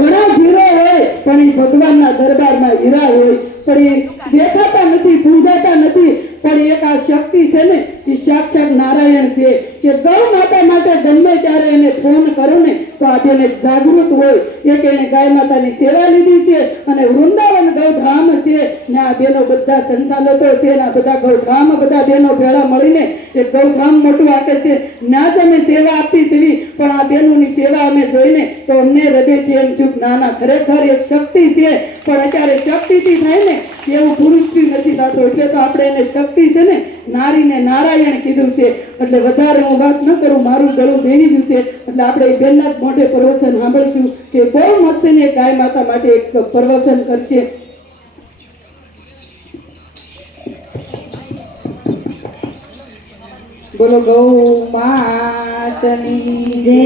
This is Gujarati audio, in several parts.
ઘણા હીરો હોય પણ એ ભગવાનના દરબારમાં હીરા હોય, પણ એ દેખાતા નથી, પૂજાતા નથી, પણ એક આ શક્તિ છે ને એ સાક્ષાત નારાયણ છે કે ગૌ માતા માટે ગમે ત્યારે એને ફોન કરું ને તો આ બેને જાગૃત હોય. એક એને ગાય માતાની સેવા લીધી છે અને વૃંદાવન ગૌધામ છે ને આ બેનો બધા સંચાલકો છે ને આ બધા ગૌધામ બધા બેનો ભેળા મળીને એ ગૌધામ મોટું આપે છે. ના જ અમે સેવા આપતી હતી પણ આ બેનોની સેવા અમે જોઈને તો અમને હૃદયથી એમ ચૂક નાના ખરેખર એક શક્તિ છે, પણ અત્યારે શક્તિથી થાય ને એવું પુરુષથી નથી થતું. એટલે તો આપણે એને શક્તિ છે ને નારીને નારાયણ કીધું છે. એટલે વધારે હું વાત ન કરું, મારું ગળું બેહી ગયું છે. એટલે આપણે એ બેનના જ મોઢે પ્રવચન સાંભળશું કે બહુ મસ્ત ને ગાય માતા માટે એક પ્રવચન કરશે. બોલો ગૌ માતની જય.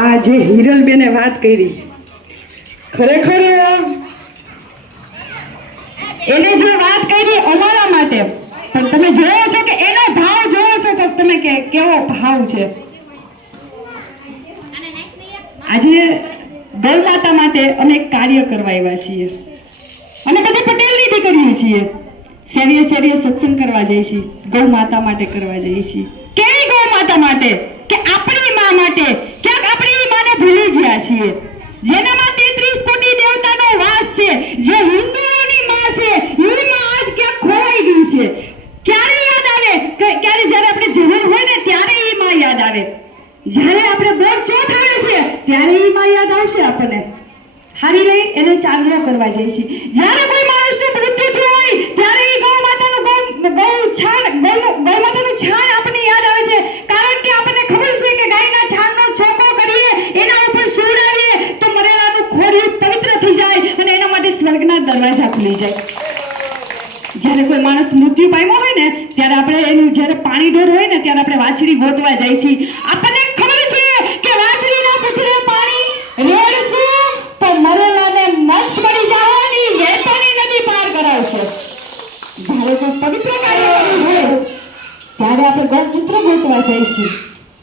આ જે હિરલબેને વાત કરી ખરેખર એને જે વાત કરી અમારા માટે, પણ તમે જોયો છો કે એનો ભાવ જોયો છો તો તમે કેવો ભાવ છે. આજે ગૌ માતા માટે અમે કાર્ય કરવા આવ્યા છીએ અને બધી પટેલની દીકરીઓ છીએ. શેરીએ શેરીએ સત્સંગ કરવા જઈએ છીએ, ગૌ માતા માટે કરવા જઈએ છીએ. કેવી ગૌ માતા માટે કે આપણી માં માટે. ક્યાંક આપણી માને ભૂલી ગયા છીએ, જેનામાં 33 કોટી દેવતાનો વાસ છે, જે હિન્દુઓની માં છે, એ માં આજ ક્યાંક ખોવાઈ ગઈ છે. ક્યારે યાદ આવે? ક્યારે જ્યારે આપણે જરૂર હોય ને ત્યારે એ માં યાદ આવે. જ્યારે આપણે બોધ ચોથ આવે છે ત્યારે એ માં યાદ આવશે આપણને. હારી લઈ એને ચાંદલો કરવા જઈએ છીએ. જ્યારે કોઈ માણસનું મૃત્યુ થયું હોય ત્યારે એ ગૌ માતાનું છાણ આપણને યાદ આવે છે. કારણ કે આપણને ખબર છે કે ગાયના છાણનો ચોકો કરીએ, એના ઉપર સુવડાવીએ તો મરેલાનું ખોડિયું પવિત્ર થઈ જાય અને એના માટે સ્વર્ગના દરવાજા ખુલી જાય. જ્યારે કોઈ માણસ મૃત્યુ પામ્યો હોય ને ત્યારે આપણે એનું જ્યારે પાણી ઢોર હોય ને ત્યારે આપણે વાછડી ગોતવા જાય છીએ. આપણને ખબર છે કે વાછડીના પૂછડે પાણી રેડશું તો મરેલાને મોક્ષ મળી જવાની વેતાની નદી પાર કરાવશે. જ્યારે કોઈ પવિત્ર કાર્ય કરવું હોય ત્યારે આપણે ગૌમૂત્ર ગોતવા જઈએ છીએ.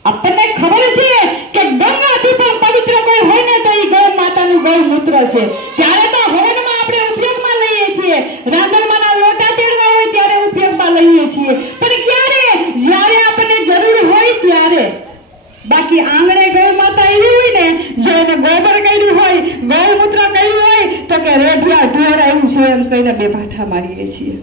આપણને ખબર છે કે ગંગાથી પણ પવિત્ર કોઈ હોય ને તો એ ગૌ માતાનું ગૌમૂત્ર છે. ત્યારે તો હવનમાં આપણે ઉપયોગમાં લઈએ છીએ, રાંધણમાંના લોટા તેડવા હોય ત્યારે ઉપયોગમાં લઈએ છીએ, પણ ક્યારે? જ્યારે આપણને જરૂર હોય ત્યારે. બાકી આંગણે ગૌ માતા એવી હોય ને જો એને ગોબર કર્યું હોય, ગૌમૂત્ર કર્યું હોય તો કે રેઢિયા ઢોર આવ્યું છે એમ કહીને બે ભાઠા મારીએ છીએ.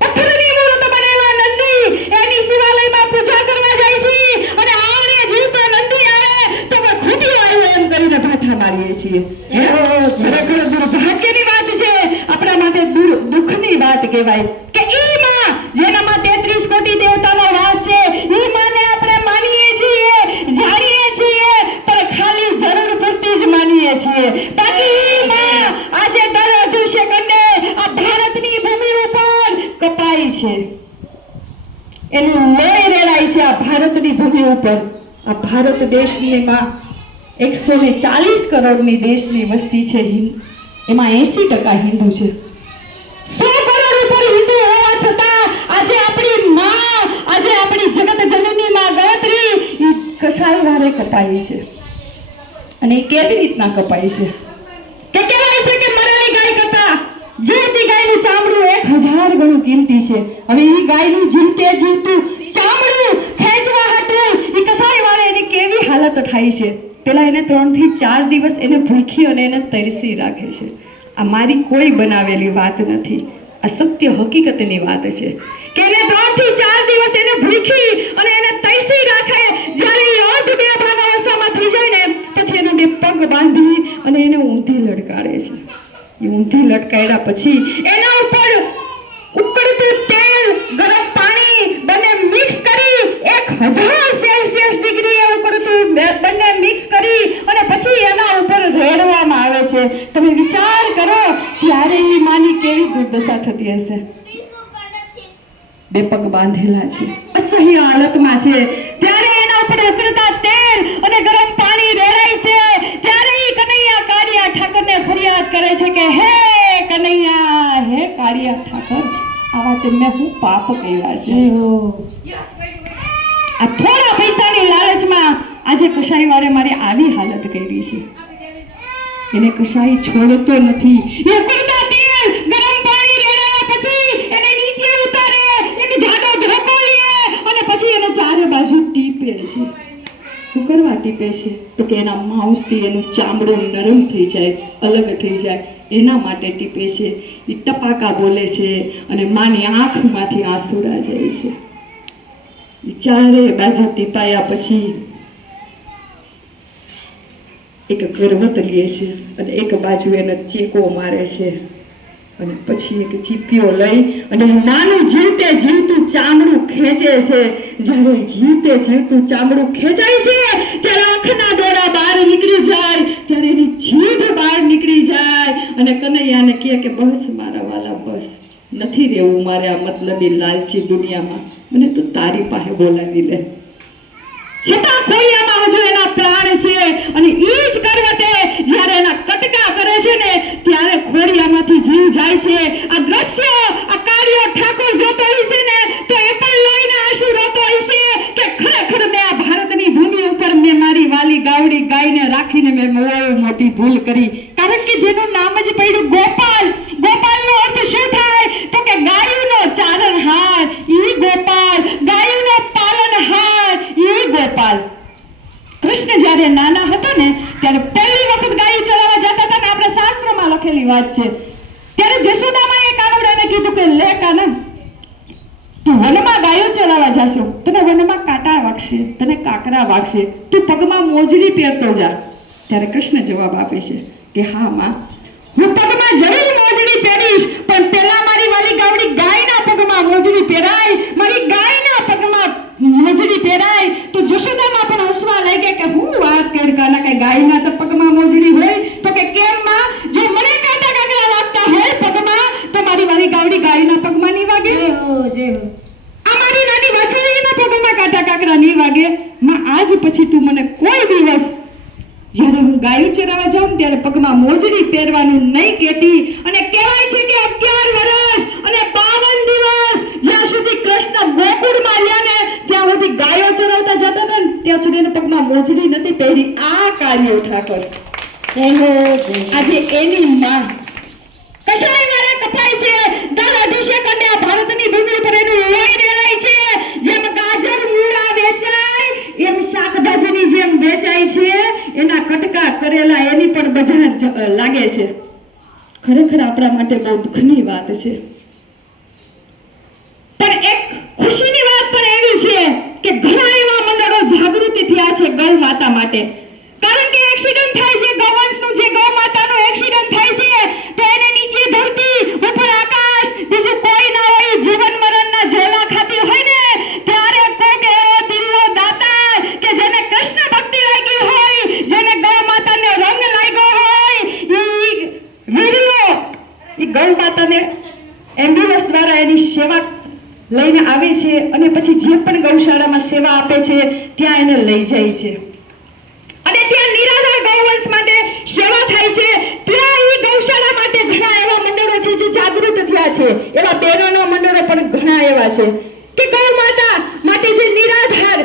પથ્થરની મૂર્ત બનેલા નંદી એની શિવાલયમાં પૂજા કરવા જાય છે અને આંગણે જીવતો નંદી આવે તો કે ખૂટ્યો આવ્યો એમ કરીને ભાઠા મારીએ છીએ. ખરેખર દુર્ભાગ્યની વાત છે, આપણા માટે દુઃખની વાત કહેવાય કે ઈ માં જેનામાં 33 કોટી દેવતાનો વાસ છે, ઈ માને આપણે માનીએ છીએ, જાણીએ છીએ, પણ ખાલી જરૂર પૂરતી જ માનીએ છીએ. બાકી ઈ માં આજે દર અધુ સેકન્ડે આ ભારતની ભૂમિ ઉપર કપાય છે, એનું લોહી રેડાય છે આ ભારતની ભૂમિ ઉપર. આ ભારત દેશની માં 140 કરોડની દેશની વસ્તી છે, એમાં 80% હિન્દુ છે. 100 કરોડ ઉપર હિન્દુ હોવા છતાં આજે આપણી માં, આજે આપણી જગત જનની માં ગણતરી કસાઈ વારે કપાઈ છે. અને એ કેવી રીતના કપાય છે કે કહેવાય છે કે મરેલી ગાય કરતા જીવતી ગાયનું ચામડું 1000 ગણું કિંમતી છે. હવે એ ગાયનું જીવતું ચામડું ખેંચવા હતું એ કસાઈ વાળે એની કેવી હાલત થાય છે. પેલા એને 3 થી 4 દિવસ એને ભૂખી અને એને તરસી રાખે છે. આ મારી કોઈ બનાવેલી વાત નથી, આ સત્ય હકીકતની વાત છે કે એને 3 થી 4 દિવસ એને ભૂખી અને એને તરસી રાખે. જ્યારે એ અર્ધ બેભાન અવસ્થામાં થઈ જાય ને પછી એના બે પગ બાંધી અને એને ઊંધી લટકાડે છે. એ ઊંધી લટકાડ્યા પછી એના ઉપર ઉકળતું તેલ, ગરમ પાણી બંને મિક્સ કરી 1000 સેલ્સિયસ ડિગ્રી ઉકળતું બંને મિક્સ કરી અને પછી એના ઉપર રેડવામાં આવે છે. તમે વિચાર કરો ત્યારે એ માની કેવી દુર્દશા થતી હશે. બે પગ બાંધેલા છે, અસહ્ય હાલતમાં છે, ત્યારે એના ઉપર ઉકળતા તેલ અને ગરમ પાણી રેડાય છે. ત્યારે એ કનૈયા કાળિયા ઠાકરને ફરિયાદ કરે છે કે હે કનૈયા, હે કાળિયા ઠાકર, આવા તેમને હું પાપ કર્યા છે. આ થોડા પૈસાની લાલચમાં મહેનત કરી છે. એને કશાય છોડતો નથી. એ ઉકળતા તેલ ગરમ પાણી રેડાયા પછી એને નીચે ઉતારે, એક જાડો ધોકો લે અને પછી એને ચારે બાજુ ટીપે છે. શું કરવા ટીપે છે? તો કે એના માઉસથી એનું ચામડું નરમ થઈ જાય, અલગ થઈ જાય, એના માટે ટીપે છે. એ ટપાકા બોલે છે અને માની આંખમાંથી આંસુડા જાય છે. એ ચારે બાજુ ટીપાયા પછી એક કરવત લે છે અને એક બાજુ એને ચીકો મારે છે અને પછી એક ચીપિયો લઈ અને નાનું જીવતે જીવતું ચામડું ખેંચે છે. જ્યારે જીવતે જીવતું ચામડું ખેંચાય છે ત્યારે આંખના ડોળા બહાર નીકળી જાય, ત્યારે એની જીભ બહાર નીકળી જાય અને કનૈયાને કહે કે બસ મારા વાલા, બસ નથી રહેવું મારે આ મતલબી લાલચી દુનિયામાં, મને તું તારી પાસે બોલાવી લે. છતાં ખોડિયામાં હજુ એના પ્રાણ છે અને એ જ કરવતે જ્યારે એના કટકા કરે છે ને ત્યારે ખોડિયામાંથી જીવ જાય છે. આ દ્રશ્ય આ કાર્યો ઠાકોર જોતો હશે ને તો એ પણ લોહીના આંસુ રોતો હશે કે ખરેખર મેં આ ભારતની ભૂમિ ઉપર મેં મારી વાલી ગાવડી ગાયને રાખીને મેં બહુ મોટી ભૂલ કરી. કારણ કે જેનું નામ જ પડ્યું ગોપાલ. ગોપાલનો અર્થ શું થાય? તો કે ગાયુંનો ચારણહાર, ઈ ગોપાલ. ગાયુંનો પાલનહાર, ઈ ગોપાલ. કૃષ્ણ જ્યારે નાના હતા ને ત્યારે પહેલી વખત ગાયું ચરાવવા જતા હતા ને, આપણા શાસ્ત્રમાં લખેલી વાત છે. ત્યારે જશોદામાએ કાનુડાને કીધું કે લે કાના, તું વનમાં ગાયો ચરાવવા જાશો, તને વનમાં કાંટા વાગશે, તને કાંકરા વાગશે, તું પગમાં મોજડી પહેરતો જા. ત્યારે કૃષ્ણ જવાબ આપે છે કે હા માં, હું પગમાં જરૂર મોજડી પહેરીશ, પણ પહેલા મારી વાલી ગાવડી ગાયના પગમાં મોજડી પહેરાય, મારી ગાયના પગમાં મોજડી પહેરાય. તો જશોદામાં પણ હસવા લાગ્યા કે હું વાત કર કાના, કે ગાયના તો પગમાં મોજડી હોય? તો કે કેમ માં, જો મને કાંટા કાકડા વાગતા હોય પગમાં તો મારી વાલી ગાવડી ગાયના પગમાં નહીં વાગે? આ મારી નાની વાછડીના પગમાં કાંટા કાકડા નહીં વાગે? માં આજ પછી તું મને કોઈ દિવસ જ્યારે હું ગાયું ચરાવવા જાઉં ત્યારે પગમાં મોજડી પહેરવાનું નહીં કહેતી. અને કહેવાય છે કે 11 વર્ષ અને 52 દિવસ જ્યાં સુધી કૃષ્ણ ગોકુળમાં રહ્યા ને ત્યાં સુધી ગાયો ચરાવતા જતા હતા ને ત્યાં સુધી એને પગમાં મોજડી નથી પહેરી. આ કાર્ય ઠાકોર આજે એની માં કશાય મારે કપાય છે, દાદા અભિષેક અને આ ભારતની ભૂમિ પર એનું લોહી રેલાય છે. જેમ ગાજર મૂળા વેચાય એમ શાકભાજીની જેમ વેચાય છે. એના કટકા કરેલા એની પણ બજાર લાગે છે. ખરેખર આપણા માટે બહુ દુઃખની વાત છે. પણ એક ખુશીની વાત પણ એવી છે કે ઘણા એવા મંડળો જાગૃતિ થયા છે ગૌ માતા માટે. કારણ કે એક્સિડન્ટ થાય છે, ગૌવંશનું જે ગૌ માતાનો એક્સિડન્ટ થાય છે તો એને નીચે ધરતી ઉપર આકાશ બીજું કોઈ ના હોય, જીવન મરણના ઝોલા ખાતી હોય ને ત્યારે કોક એવો દિલનો દાતા કે જેને કૃષ્ણ ભક્તિ લાગી હોય, જેને ગૌ માતાને રંગ લાગ્યો હોય, ઈ વીરલો ઈ ગૌ માતાને એમ્બ્યુલન્સ દ્વારા એની સેવા લઈને આવે છે અને પછી જે પણ ગૌશાળામાં સેવા આપે છે ત્યાં એને લઈ જાય છે અને ત્યાં નિરાધાર ગૌવંશ માટે સેવા થાય છે. ત્યાં ઈ ગૌશાળા માટે ઘણા એવા મંડળો છે જે જાગૃત થયા છે. એવા બહેનોના મંડળો પણ ઘણા એવા છે કે ગૌ માતા માટે જે નિરાધાર,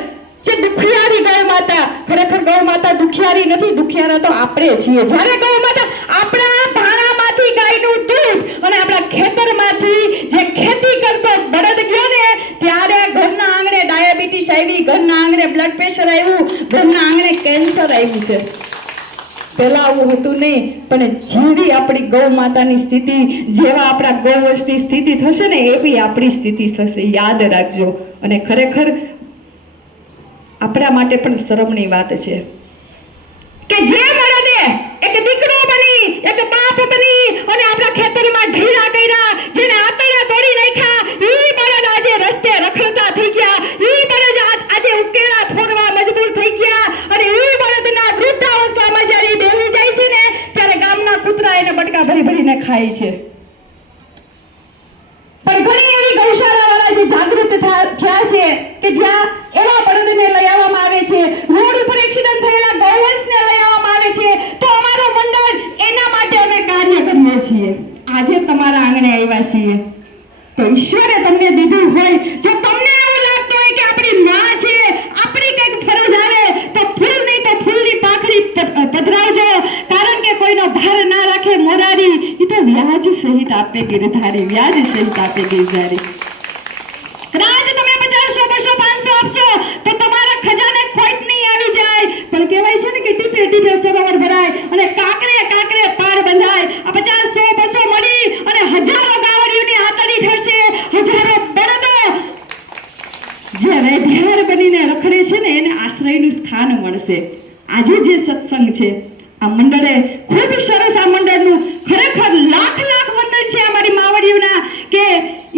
જે દુખિયારી ગૌ માતા, ખરેખર ગૌ માતા દુખિયારી નથી, દુખિયારા તો આપણે છીએ. જ્યારે ગૌ માતા આપણા ભાણામાંથી ગાયનું દૂધ અને આપણા ખેતરમાંથી જે ખેતી કરતો બળદ ગયો ને ત્યારે ઘરના આંગણે ડાયાબિટીસ આવી, ઘરના આંગણે બ્લડ પ્રેશર આવ્યું, ઘરના આંગણે કેન્સર આવ્યું છે. પહેલા આવું હતું નહીં, પણ જેવી આપણી ગૌ માતાની સ્થિતિ, જેવા આપણા ગૌવંશની સ્થિતિ થશે ને એવી આપણી સ્થિતિ થશે. યાદ રાખજો. અને ખરેખર આપણા માટે પણ શરમની વાત છે કે જે બળદે એક દીકરો બની, એક બાપ બની અને આપણા ખેતરમાં ઢીલા કર્યા, જેને આતરડા તોડી નાખ્યા, ઈ બળદ આજે રસ્તે રખડતા થઈ ગયા, ઈ બળદ આજે ઉકેલા ફોરવા મજબૂર થઈ ગયા અને ઈ બળદના વૃદ્ધાવસ્થામાં જ્યારે બેહી જાય છે ને ત્યારે ગામના કૂતરા એને બટકા ભરી ભરીને ખાય છે. પણ ઘણી એવી ગૌશાળાવાળા જે જાગૃત થયા છે કે જ્યાં એવા બળદને લઈ આવવામાં આવે છે, રોડ ઉપર એક્સિડન્ટ થયેલા ગૌવંશને લઈ આવવામાં આવે છે. તો અમારો મંડળ એના માટે અમે કાર્ય કરીએ છીએ. આજે તમારા આંગણે આવ્યા છીએ તો ઈશ્વરે તમને દીધું હોય, જો તમને એવું લાગતું હોય કે આપણી માં છે, આપણી કંઈક ફરજ આવે તો ફૂલ નહીં તો ફૂલની પાંખડી સહિત આપે ગિરધારી, વ્યાજ સહિત આપે ગિરધારી. રાજ તમે 50, 100, 200, 500 આપશો તો તમારા ખજાને ખોટ નહીં આવી જાય, પણ કહેવાય છે ને કે ટીપે ટીપે સરોવર ભરાય અને કાંકરે કાંકરે પાર બંધાય. આ 50, 100, 200 મળી અને હજારો ગાવડીઓની આતડી ઠરશે, હજારો બળદો જે રેઢિયાર બનીને રખડે છે ને એને આશ્રયનું સ્થાન મળશે. આજે જે સત્સંગ છે આ મંડળે ખૂબ સરસ, આ મંડળનું ખરેખર લાખ લાખ વંદન છે અમારી માવડીઓના કે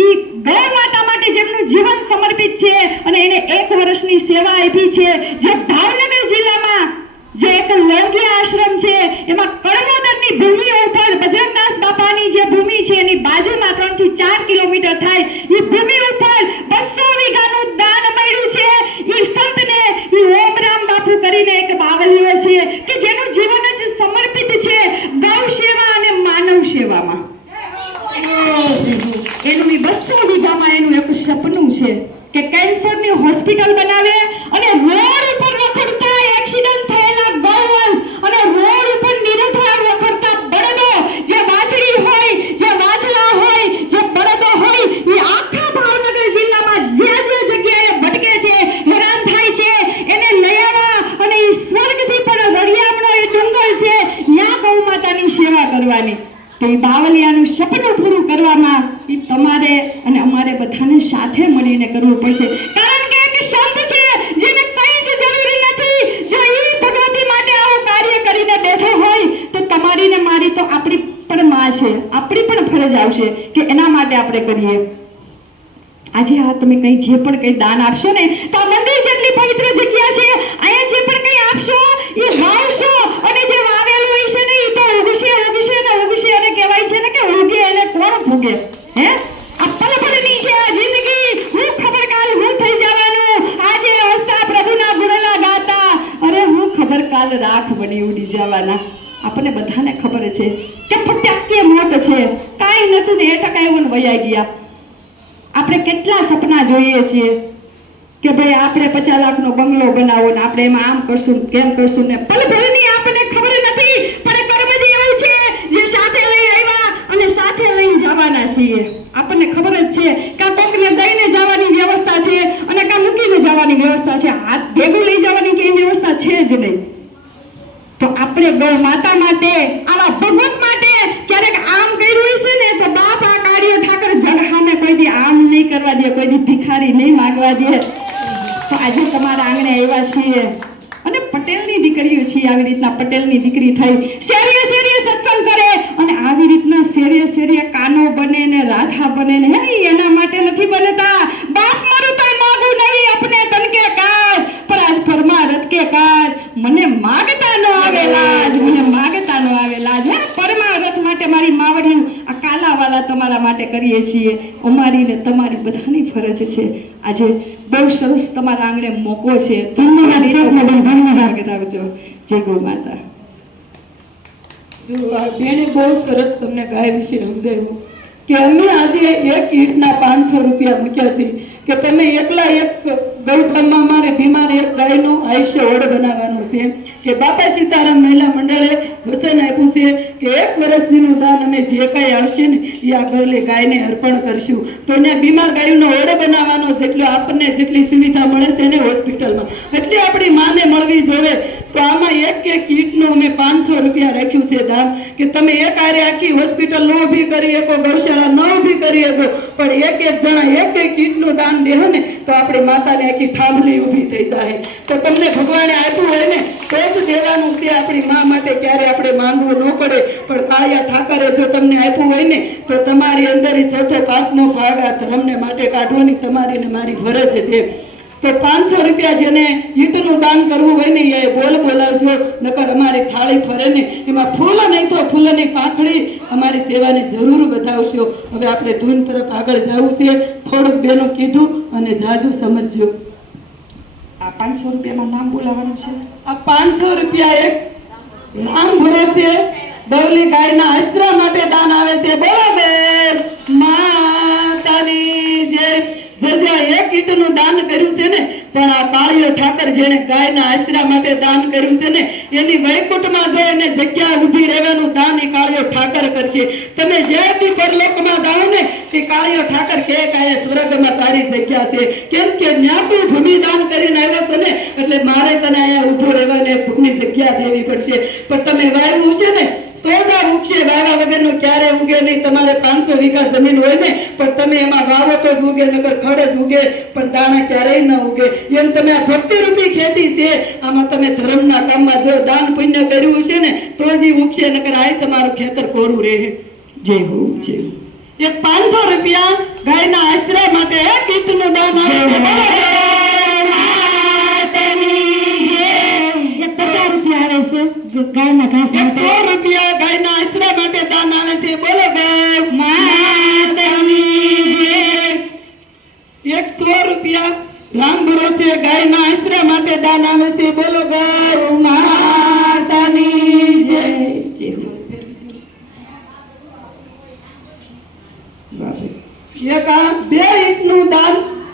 ઈ ગૌ માતા માટે જેમનું જીવન સમર્પિત છે અને એને 1 વર્ષની સેવા આપી છે. જે ભાવનગર જિલ્લામાં જે એક લૌકિક આશ્રમ છે એમાં કડમોદરની ભૂમિ ઉપર બજરંગદાસ બાપાની જે ભૂમિ છે એની બાજુમાં 3 થી 4 કિલોમીટર થાય એ ભૂમિ ઉપર 200 વીઘાનું દાન મળ્યું છે. એ સંતને એ ઓમરામ બાપુ કરીને એક બાવલીઓ છે કે જેનું જીવન જ સમર્પિત છે ગૌ સેવા અને માનવ સેવામાં. એનું 200 વીઘામાં એનું એક સપનું છે કે કેન્સરની હોસ્પિટલ બનાવે અને રોડ ઉપર રખડતા એક્સિડન્ટ થયેલા ગૌવંશ અને રોડ ઉપર નિરંતર રખડતા બળદો, જે વાછડી હોય, જે વાછડા હોય, જે બળદો હોય, એ આખા ભાવનગર જિલ્લામાં જે જગ્યાએ ભટકે છે, હેરાન થાય છે, એને લઈ આવવા અને એ સ્વર્ગથી પણ રળિયામણો એ ડુંગર છે ત્યાં ગૌ માતાની સેવા કરવાની. તો એ બાવલિયાનું સપનું પૂરું કરવામાં એ તમારે અને અમારે બધાને સાથે મળીને કરવું પડશે. કારણ કે એક સંત છે જેને કંઈ જ જરૂરી નથી. જો એ ભગવતી માટે આવું કાર્ય કરીને બેઠો હોય તો તમારી ને મારી તો આપણી પણ માં છે, આપણી પણ ફરજ આવશે કે એના માટે આપણે કરીએ. આજે આ તમે કંઈ જે પણ કંઈ દાન આપશો ને તો આ મંદિર જેટલી પવિત્ર જગ્યા છે, અહીંયા જે પણ કંઈ આપશો એ વાવશો અને જે વાવેલું હોય છે ને એ તો ઉગશે ઉગશે ને ઉગશે. અને કહેવાય છે ને કે ઉગે એને કોણ ભોગે? હે, આ પલપલની છે આ જિંદગી, હું ખબર કાલ હું થઈ જવાનું. આજે અવસ્થા પ્રભુના ગુણલા ગાતા, અરે હું ખબર કાલ રાખ બની ઉડી જવાના. આપણને બધાને ખબર છે કે ફટાકે મોત છે, કાંઈ નતું ને 1% વયા ગયા. આપણે કેટલા સપના જોઈએ છીએ કે ભાઈ આપણે 50 લાખનો બંગલો બનાવો ને આપણે એમાં આમ કરશું કેમ કરશું ને પલભરની આપણને ખબર નથી. પણ કર્મ જ એવું છે જે સાથે લઈ આવ્યા અને સાથે લઈ જવાના છીએ. આપણને ખબર જ છે કે આ કોકને દઈને જવાની વ્યવસ્થા છે અને કા મૂકીને જવાની વ્યવસ્થા છે, હાથ ભેગું લઈ જવાની કે વ્યવસ્થા છે જ નહીં. તો આપણે ગૌ માતા માટે, આવા ભગવત માટે ક્યારેક આમ કર્યું હશે ને તો બાપ આ કાર્ય ઠાકર જગ સામે કોઈ દી આમ નહીં કરવા દે, કોઈ દી ભિખારી નહીં માંગવા દે. તો આજે તમારા આંગણે આવ્યા છીએ અને પટેલની દીકરીઓ છીએ. આવી રીતના પટેલની દીકરી થઈ શેરીએ શેરીએ સત્સંગ કરે અને આવી રીતના શેરીએ શેરીએ કાનો બને ને રાધા બને ને હે એના માટે નથી બનતા. બાપ મારું તો માગું નહીં અપને તન કે કાજ, પર આજ પરમારથ કે કાજ. મને માગતા ન આવેલા જ, મને માગતા ન આવેલા જ. પરમારથ માટે મારી માવડી આ કાલાવાલા તમારા માટે કરીએ છીએ. અમારી ને તમારી બધાની ફરજ છે. આજે બહુ સરસ તમારા આંગણે મોકો છે. ધન્યવાદ, ધન્યવાદ રાખજો. જય ગૌ માતા. જો આ બેને બહુ સરસ તમને ગાય વિશે સમજાવ્યું કે અમે આજે એક ઈંટના 500 રૂપિયા મૂક્યા છે કે તમે એકલા એક ગૌધર્મમાં મારે બીમાર એક ગાયનું આયુષ્ય ઓડ બનાવવાનું છે. કે બાપા સીતારામ મહિલા મંડળે વચન આપ્યું છે કે 1 વર્ષનું દાન અમે જે કાંઈ આવશે ને એ આ ગરલી ગાયને અર્પણ કરશું. તો અહીંયા બીમાર ગાયનો ઓડ બનાવવાનો જેટલો આપણને જેટલી સુવિધા મળે છે ને હોસ્પિટલમાં એટલી આપણી માને મળવી જોઈએ. તો આમાં એક ઈંટનું અમે 500 રૂપિયા રાખ્યું છે દાન કે તમે એક આરે આખી હોસ્પિટલ ન ઊભી કરી શકો, ગૌશાળા ન ઊભી કરી શકો, પણ એક જણા એક ઈંટનું દાન દેહો ને તો આપણી માતાને આખી ઠામલી ઊભી થઈ જાય. તો તમને ભગવાને આપ્યું હોય ને તો જ દેવાનું છે. આપણી મા માટે ક્યારે આપણે માંગવું ન પડે. પણ કાળિયા ઠાકરે જો તમને આપ્યું હોય ને તો તમારી અંદર 4/5 ભાગ આ ધર્મને માટે કાઢવાની તમારી ને મારી ફરજ છે. તો 500 રૂપિયા જેને ઈંટનું દાન કરવું હોય ને એ બોલાવજો, નકર અમારી થાળી ફરે ને એમાં ફૂલ નહીં તો ફૂલની પાંખડી અમારી સેવાની જરૂર બતાવશો. હવે આપણે ધૂન તરફ આગળ જવું છે. થોડુંક બેનું કીધું અને જાજુ સમજજો. આ 500 રૂપિયામાં નામ બોલાવવાનું છે. આ 500 રૂપિયા એક નામ ભરોસે દવલી ગાયના આશરા માટે દાન આવે છે. બોલો બેન માતાની જય. જે એક ઈંટનું દાન કર્યું છે ને પણ આ કાળિયો ઠાકર જેણે ગાયના આશરા માટે દાન કર્યું છે ને એની વૈકુંઠમાં જો એને જગ્યા ઊભી રહેવાનું દાન એ કાળિયો ઠાકર કરશે. તમે જ્યાંથી પરલોકમાં જાઓ ને તે કાળિયો ઠાકર કહે કે આ સ્વર્ગમાં તારી જગ્યા છે. કેમ કે ત્યાં તું ભૂમિ દાન કરીને આવ્યો છે ને એટલે મારે તને અહીંયા ઊભું રહેવાને ભૂમિ જગ્યા દેવી પડશે. પણ તમે વાવ્યું છે ને તો જ આ વૃક્ષે વાવ્યા વગરનું ક્યારે ઉગે નહીં. તમારે 500 વીઘા જમીન હોય ને પણ તમે એમાં વાવો તો જ ઉગે, નકર ખડ જ ઉગે પણ દાણા ક્યારેય ન ઉગે. એમ તમે આ ભક્તિરૂપી ખેતી છે, આમાં તમે ધર્મના કામમાં જો દાન પુણ્ય કર્યું છે ને તો જ ઈ ઉગશે, નકર આ તમારું ખેતર કોરું રહે. જય હો જય હો. એક 500 રૂપિયા ગાયના આશરા માટે એક ગીતનું દાન આપે. 50 રૂપિયા આવે છે ગાયના ઘાસ માટે. 100 રૂપિયા ગાયના આશરા માટે દાન આવે છે. બોલો ગૌ માતાની જય. 100 રૂપિયા રામ ભરોસે ગાયના આશરા માટે દાન આવે છે. બોલો ગૌ માતાની જય. એક આ 2 ઈંટનું દાન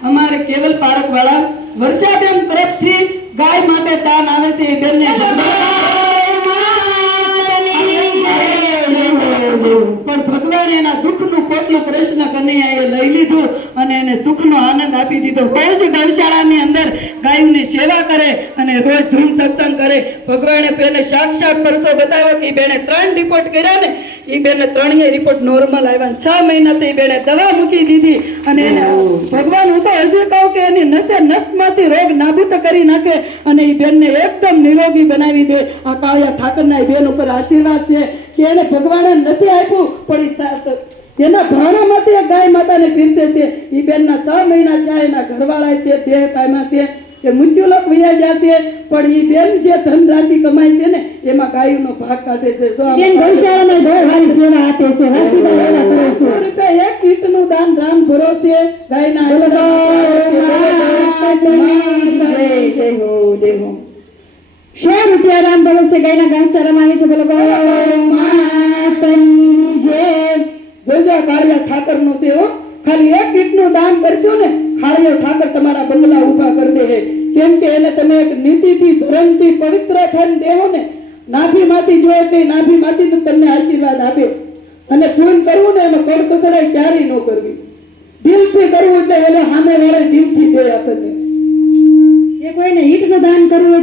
અમારે કેવલ પાર્ક વાળા વર્ષાબેન તરફથી ગાય માટે દાન આવે છે. એ બેનને પણ ભગવાને એના દુઃખનું પોટલું કૃષ્ણ કનૈયાએ લઈ લીધું અને એને સુખનો આનંદ આપી દીધો. રોજ ગૌશાળાની અંદર ગાયોની સેવા કરે અને રોજ ધૂમ સત્સંગ કરે. ભગવાને પહેલે સાક્ષાત પરસો બતાવ્યો કે ઈ બેને 3 રિપોર્ટ કર્યા ને એ બેને 3 રિપોર્ટ નોર્મલ આવ્યા. 6 મહિનાથી એ બેને દવા મૂકી દીધી અને એને ભગવાન હું તો હજી કહું કે એની નસે નસમાંથી રોગ નાબૂદ કરી નાખે અને એ બેનને એકદમ નિરોગી બનાવી દે. આ કાળિયા ઠાકરના એ બેન ઉપર આશીર્વાદ છે કે એને ભગવાને નથી આપ્યું પણ એના ભાણામાંથી એક ગાય માતાને પીરસે છે. એ બેનના 6 મહિના થયા, એના ઘરવાળા છે તે પામ્યા છે કે મૃત્યુલોક વયા જશે પણ એ બેન જે ધન રાશિ કમાય છે ને એમાં ગાયનો ભાગ કાઢે છે. બેન ગૌશાળામાં બહુ સારી સેવા આપે છે, રાશિદા એવા કરે છે. 100 રૂપિયા એક કીટનું દાન રામ ભરોસે ગાયના જય હો જય હો. 100 રૂપિયા રામ ભરોસે ગાયના ઘાસ રમાવી છે. બોલો ગૌ માતાની જય. જોજો કાળિયા ઠાકરનો છે હો. ખાલી એક કીટનું દાન કરશો ને કાળિયો ઠાકર તમારા બંગલા ઊભા કરી દે. કેમ કે એને તમે એક નીતિથી ધર્મથી પવિત્ર થઈને દેવો ને નાભીમાંથી જો એટલે નાભીમાંથી તો તમને આશીર્વાદ આપે. અને પૂન કરવું ને એમાં કડ કસડાઈ ક્યારેય ન કરવી. દિલથી કરવું એટલે એને સામે વાળે દિલથી દે આપણને. એ કોઈને હિતનું દાન કરવું હોય